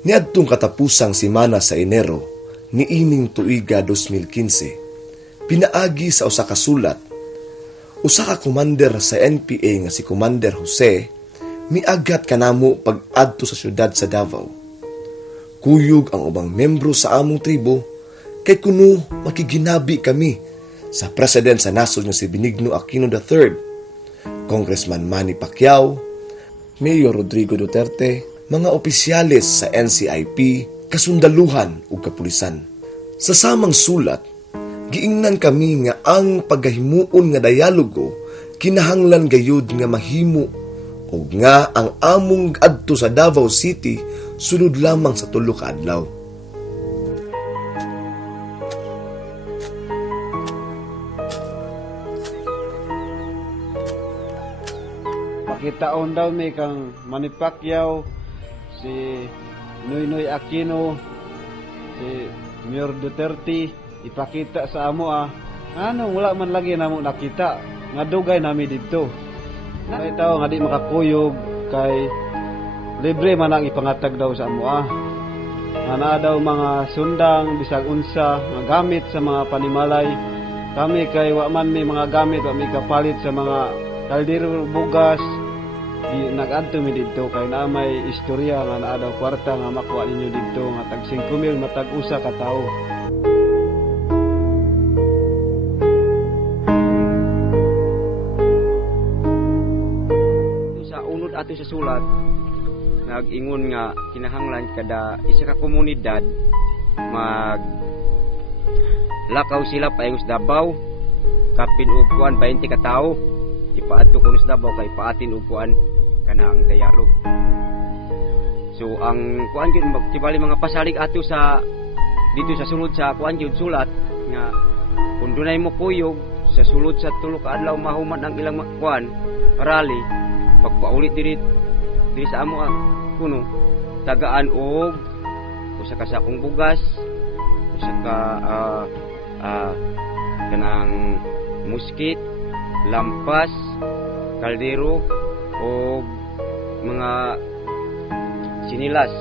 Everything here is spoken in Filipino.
Niadtong katapusang simana sa Enero niining tuiga 2015, pinaagi sa usa ka sulat, usa ka commander sa NPA nga si Commander Jose miagat kanamo pag-adto sa syudad sa Davao. Kuyog ang ubang membro sa among tribo kay kuno makiginabi kami sa president sa nasod nga si Benigno Aquino III, Congressman Manny Pacquiao, Mayor Rodrigo Duterte, mga opisyales sa NCIP, kasundaluhan ug kapulisan. Sa samang sulat, giingnan kami nga ang paggahimuon nga dialogo kinahanglan gayud nga mahimo ug nga ang among adto sa Davao City sulod lamang sa 3 ka adlaw. Pakitaon daw may kang Manny Pacquiao, si Noynoy Aquino, si Mayor Duterte, ipakita sa amo ano, wala man lagi namo nakita, nga dugay nami dito. Kay tao nga di makakuyog, kay libre man ang ipangatag daw sa amo Ana daw mga sundang, bisag unsa, mga gamit sa mga panimalay. Kami kay wa man may mga gamit, wa may kapalit sa mga kaldero bugas. Nag-adto mi dito kay na may istorya nga naa daw kwarta nga makuha ninyo dito nga tag 5,000 matag usa ka tawo. Sa unod ato sa sulat nag-ingon nga kinahanglan kada isa ka komunidad mag lakaw sila paayong sa Davao kapin og kuan 20 ka tawo ipaadto kuno sa Davao kay paatin og kuan kanang dialog. So ang kuan gyud magtibali mga pasalig ato sa dito sa sulod sa kuan gyud sulat nga kun dunay mo kuyog sa sulod sa 3 ka adlaw mahuman ang ilang kuan rally pagpaulit diri sa amo kuno tagaan og usa ka sakong bugas, usa ka kanang muskit, lampas, kaldero o mga sinilas